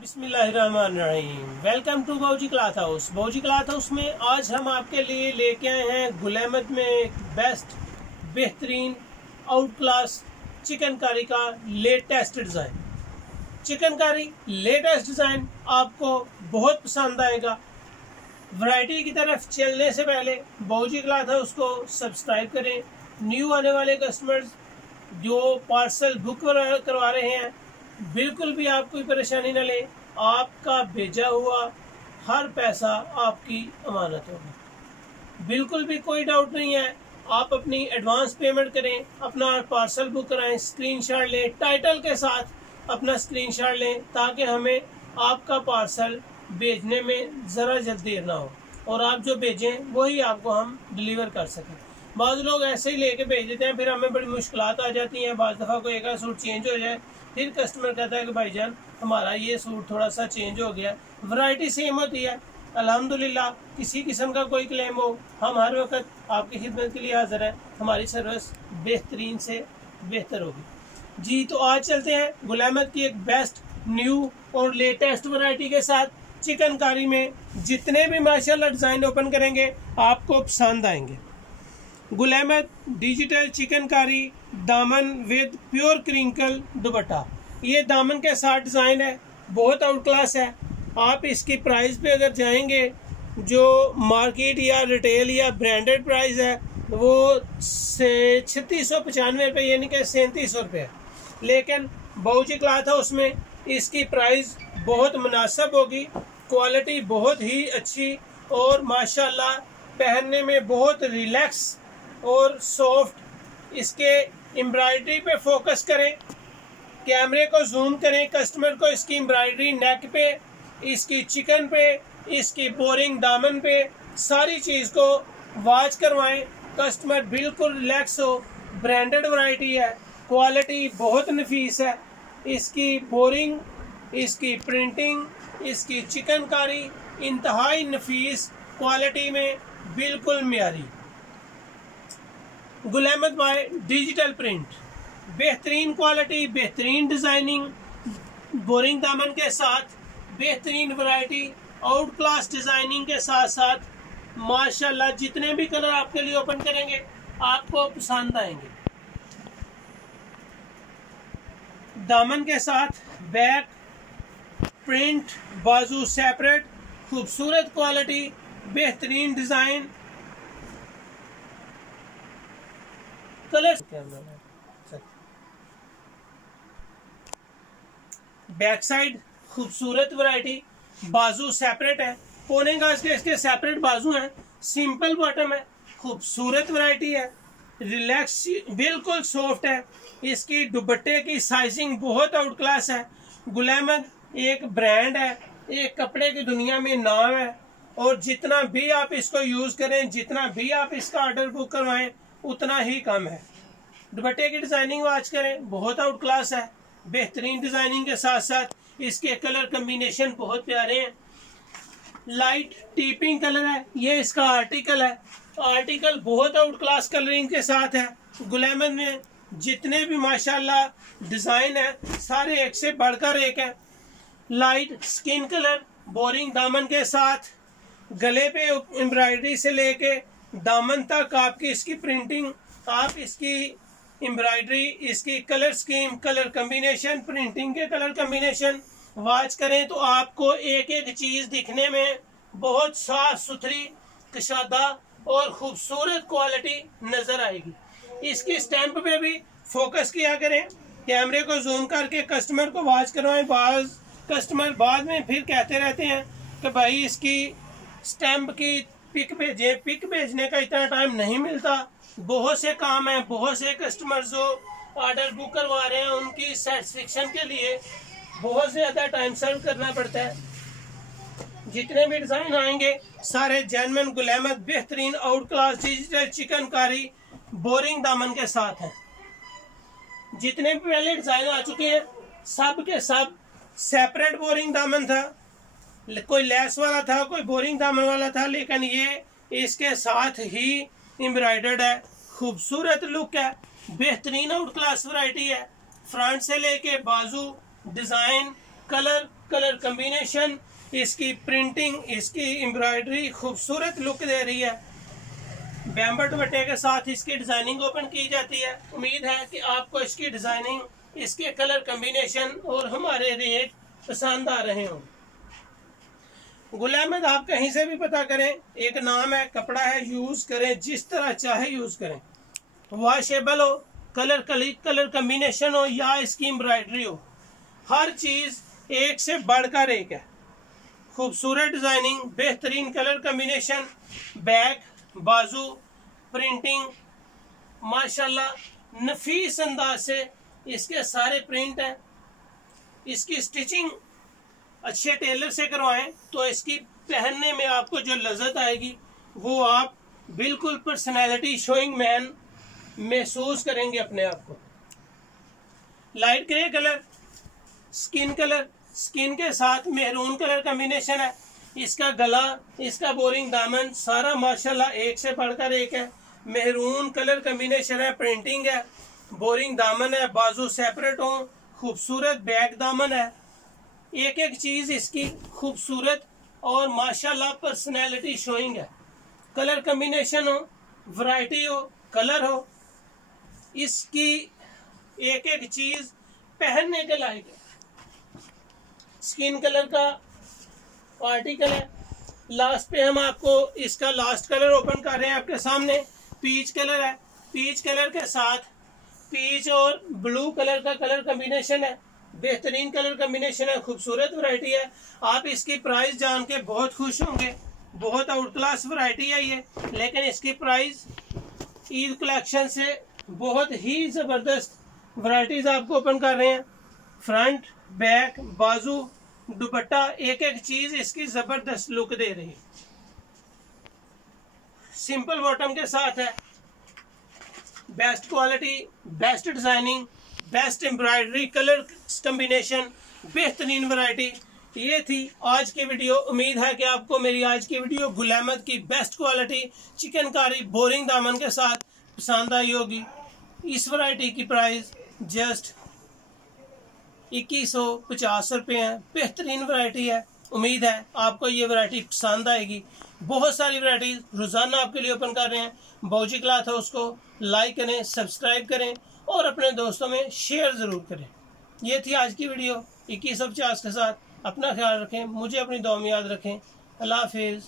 बिस्मिल्लाहिर्रहमानिर्रहीम। Welcome to Bauji cloth house. Bauji cloth house में आज हम आपके लिए लेके आए हैं गुल अहमद में एक बेस्ट बेहतरीन आउट क्लास चिकनकारी का latest design. Chikankari latest design आपको बहुत पसंद आएगा। वैरायटी की तरफ चलने से पहले बाऊजी क्लॉथ हाउस को सब्सक्राइब करें। न्यू आने वाले कस्टमर्स जो पार्सल बुक करवा रहे हैं, बिल्कुल भी आप कोई परेशानी न लें। आपका भेजा हुआ हर पैसा आपकी अमानत होगा, बिल्कुल भी कोई डाउट नहीं है। आप अपनी एडवांस पेमेंट करें, अपना पार्सल बुक कराएं, स्क्रीनशॉट लें, टाइटल के साथ अपना स्क्रीनशॉट लें ताकि हमें आपका पार्सल भेजने में ज़रा जल्दी देर ना हो और आप जो भेजें वही आपको हम डिलीवर कर सकें। बाज़ लोग ऐसे ही लेके भेज देते हैं, फिर हमें बड़ी मुश्किलात आ जाती हैं। बाज़ दफ़ा कोई एक सूट चेंज हो जाए, फिर कस्टमर कहता है कि भाईजान हमारा ये सूट थोड़ा सा चेंज हो गया। वैरायटी सेम होती है अल्हम्दुलिल्लाह। किसी किस्म का कोई क्लेम हो, हम हर वक्त आपकी खिदमत के लिए हाजिर हैं। हमारी सर्विस बेहतरीन से बेहतर होगी जी। तो आज चलते हैं गुल अहमद की एक बेस्ट न्यू और लेटेस्ट वैरायटी के साथ। चिकनकारी में जितने भी माशाल्लाह डिज़ाइन ओपन करेंगे आपको पसंद आएंगे। गुल अहमद डिजिटल चिकनकारी दामन विद प्योर क्रिंकल दुपट्टा। ये दामन के साथ डिज़ाइन है, बहुत आउट क्लास है। आप इसकी प्राइस पे अगर जाएंगे, जो मार्केट या रिटेल या ब्रांडेड प्राइस है वो 3695 रुपये यानी कि 3700 रुपये है। लेकिन बाऊजी क्लॉथ हाउस में इसकी प्राइस बहुत मुनासिब होगी। क्वालिटी बहुत ही अच्छी और माशाल्लाह पहनने में बहुत रिलैक्स और सॉफ्ट। इसके एम्ब्रॉयडरी पे फोकस करें, कैमरे को जूम करें, कस्टमर को इसकी एम्ब्रॉयडरी नेक पे, इसकी चिकन पे, इसकी बोरिंग दामन पे, सारी चीज़ को वॉच करवाएं। कस्टमर बिल्कुल रिलैक्स हो। ब्रांडेड वैरायटी है, क्वालिटी बहुत नफीस है। इसकी बोरिंग, इसकी प्रिंटिंग, इसकी चिकनकारी इंतहाई नफीस क्वालिटी में बिल्कुल marry. Gul Ahmed by digital print, बेहतरीन क्वालिटी, बेहतरीन डिजाइनिंग, बोरिंग दामन के साथ बेहतरीन वैरायटी, आउट क्लास डिजाइनिंग के साथ साथ माशाल्लाह जितने भी कलर आपके लिए ओपन करेंगे आपको पसंद आएंगे। दामन के साथ बैक प्रिंट, बाजू सेपरेट, खूबसूरत क्वालिटी, बेहतरीन डिजाइन, कलर। बैक साइड खूबसूरत वैरायटी, बाजू सेपरेट है, पौने गज के इसके सेपरेट बाजू हैं, सिंपल बॉटम है, खूबसूरत वैरायटी है, रिलैक्स बिल्कुल सॉफ्ट है। इसकी दुपट्टे की साइजिंग बहुत आउट क्लास है। गुल अहमद एक ब्रांड है, एक कपड़े की दुनिया में नाम है और जितना भी आप इसको यूज करें, जितना भी आप इसका ऑर्डर बुक करवाएं उतना ही कम है। दुपट्टे की डिजाइनिंग वॉच करें, बहुत आउट क्लास है। बेहतरीन डिजाइनिंग के साथ साथ इसके कलर कम्बिनेशन बहुत प्यारे हैं। लाइट टीपिंग कलर है, ये इसका आर्टिकल है। आर्टिकल बहुत आउट क्लास कलरिंग के साथ है। गुल अहमद में जितने भी माशाल्लाह डिजाइन है सारे एक से बढ़कर एक है। लाइट स्किन कलर, बोरिंग दामन के साथ, गले पे एम्ब्रॉयडरी से लेके दामन तक आपकी इसकी प्रिंटिंग, आप इसकी एम्ब्रॉयडरी, इसकी colour scheme, colour combination, printing के कलर कम्बिनेशन वॉच करें तो आपको एक एक चीज दिखने में बहुत साफ सुथरी, कशादा और खूबसूरत क्वालिटी नजर आएगी। इसकी स्टैंप पे भी फोकस किया करें, कैमरे को जूम करके कस्टमर को वॉच करवाएं। बाज कस्टमर बाद में फिर कहते रहते हैं कि भाई इसकी स्टैंप की पिक भेजें। पिक भेजने का इतना टाइम नहीं मिलता, बहुत से काम है। बहुत से कस्टमर जो ऑर्डर बुक करवा रहे हैं उनकी सेटिस्फेक्शन के लिए बहुत ज्यादा टाइम सर्व करना पड़ता है। जितने भी डिजाइन आएंगे सारे जेन्युइन गुल अहमद बेहतरीन out class digital chikankari boring दामन के साथ हैं। जितने भी पहले डिजाइन आ चुके हैं सब के सब सेपरेट बोरिंग दामन था, कोई लेस वाला था, कोई बोरिंग दामन वाला था, लेकिन ये इसके साथ ही एम्ब्रॉयडर्ड है। खूबसूरत लुक है, बेहतरीन आउट क्लास वैरायटी है। फ्रंट से लेके बाजू, डिजाइन, कलर कलर कम्बिनेशन, इसकी प्रिंटिंग, इसकी एम्ब्रॉयडरी खूबसूरत लुक दे रही है। बैम्बर दुपट्टे के साथ इसकी डिजाइनिंग ओपन की जाती है। उम्मीद है कि आपको इसकी डिजाइनिंग, इसके कलर कम्बिनेशन और हमारे रेट पसंद आ रहे हों। गुल अहमद आप कहीं से भी पता करें, एक नाम है, कपड़ा है, यूज करें, जिस तरह चाहे यूज करें। वॉशेबल हो, कलर कम्बिनेशन हो या इसकी एम्ब्रॉयडरी हो, हर चीज एक से बढ़कर एक है। खूबसूरत डिजाइनिंग, बेहतरीन कलर कम्बिनेशन, बैक, बाजू, प्रिंटिंग, माशाल्लाह नफीस अंदाज से इसके सारे प्रिंट हैं। इसकी स्टिचिंग अच्छे टेलर से करवाएं तो इसकी पहनने में आपको जो लज्जत आएगी वो आप बिल्कुल पर्सनैलिटी शोइंग मैन महसूस करेंगे अपने आप को। Light grey colour, skin colour, skin के साथ मेहरून कलर कॉम्बिनेशन है। इसका गला, इसका बोरिंग दामन सारा माशाल्लाह एक से बढ़कर एक है। मेहरून कलर कॉम्बिनेशन है, प्रिंटिंग है, बोरिंग दामन है, बाजू सेपरेट हो, खूबसूरत बैक दामन है। एक एक चीज इसकी खूबसूरत और माशाल्लाह पर्सनैलिटी शोइंग है। कलर कॉम्बिनेशन हो, वैरायटी हो, कलर हो, इसकी एक एक चीज पहनने के लायक है। स्किन कलर का आर्टिकल है। लास्ट पे हम आपको इसका लास्ट कलर ओपन कर रहे हैं आपके सामने। पीच कलर है, पीच कलर के साथ पीच और ब्लू कलर का कलर कॉम्बिनेशन है। बेहतरीन कलर कॉम्बिनेशन है, खूबसूरत वैरायटी है। आप इसकी प्राइस जान के बहुत खुश होंगे। बहुत आउट क्लास वैरायटी है ये, लेकिन इसकी प्राइस ईद कलेक्शन से बहुत ही जबरदस्त वैरायटीज आपको ओपन कर रहे हैं। फ्रंट, बैक, बाजू, दुपट्टा, एक एक चीज इसकी जबरदस्त लुक दे रही है। सिंपल बॉटम के साथ है। Best quality, best designing, best embroidery, colour combination, बेहतरीन वैरायटी। ये थी आज की वीडियो। उम्मीद है कि आपको मेरी आज की वीडियो गुल अहमद की बेस्ट क्वालिटी चिकनकारी बोरिंग दामन के साथ पसंद आई होगी। इस वैरायटी की प्राइस जस्ट 2150 रुपये है। बेहतरीन वैरायटी है। उम्मीद है आपको ये वैरायटी पसंद आएगी। बहुत सारी वैरायटी रोजाना आपके लिए ओपन कर रहे हैं। बाउजी क्लॉथ हाउस को लाइक करें, सब्सक्राइब करें और अपने दोस्तों में शेयर जरूर करें। ये थी आज की वीडियो 2150 के साथ। अपना ख्याल रखें, मुझे अपनी दुआ में याद रखें। अल्लाह हाफिज।